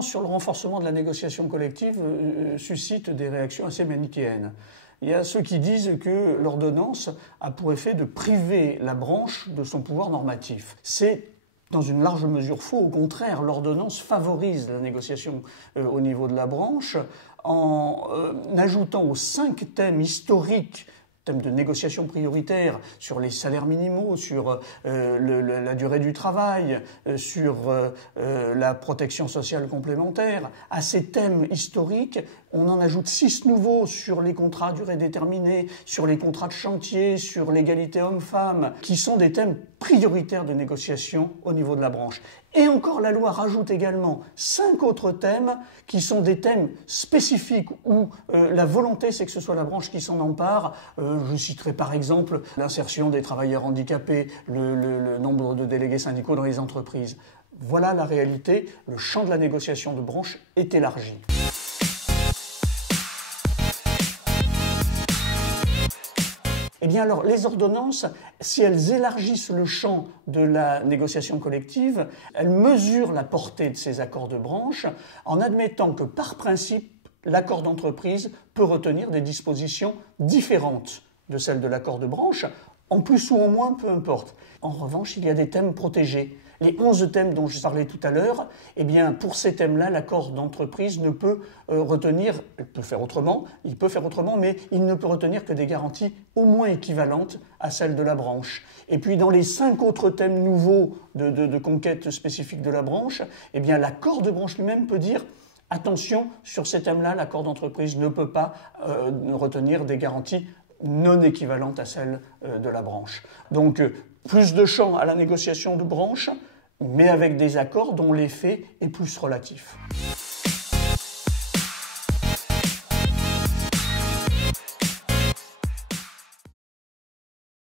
l'ordonnance sur le renforcement de la négociation collective suscite des réactions assez manichéennes. Il y a ceux qui disent que l'ordonnance a pour effet de priver la branche de son pouvoir normatif. C'est dans une large mesure faux. Au contraire, l'ordonnance favorise la négociation au niveau de la branche en ajoutant aux 5 thèmes historiques, thèmes de négociation prioritaire sur les salaires minimaux, sur la durée du travail, sur la protection sociale complémentaire. À ces thèmes historiques, on en ajoute 6 nouveaux sur les contrats à durée déterminée, sur les contrats de chantier, sur l'égalité homme-femme, qui sont des thèmes prioritaires de négociation au niveau de la branche. Et encore, la loi rajoute également 5 autres thèmes qui sont des thèmes spécifiques où la volonté, c'est que ce soit la branche qui s'en empare. Je citerai par exemple l'insertion des travailleurs handicapés, le nombre de délégués syndicaux dans les entreprises. Voilà la réalité, le champ de la négociation de branche est élargi. Eh bien alors, les ordonnances, si elles élargissent le champ de la négociation collective, elles mesurent la portée de ces accords de branche en admettant que, par principe, l'accord d'entreprise peut retenir des dispositions différentes de celles de l'accord de branche, en plus ou en moins, peu importe. En revanche, il y a des thèmes protégés. Les 11 thèmes dont je parlais tout à l'heure, eh bien, pour ces thèmes-là, l'accord d'entreprise ne peut retenir, il peut faire autrement, mais il ne peut retenir que des garanties au moins équivalentes à celles de la branche. Et puis, dans les 5 autres thèmes nouveaux de conquête spécifique de la branche, eh bien, l'accord de branche lui-même peut dire attention, sur ces thèmes-là, l'accord d'entreprise ne peut pas retenir des garanties non équivalentes à celles de la branche. Donc, plus de champ à la négociation de branche, mais avec des accords dont l'effet est plus relatif.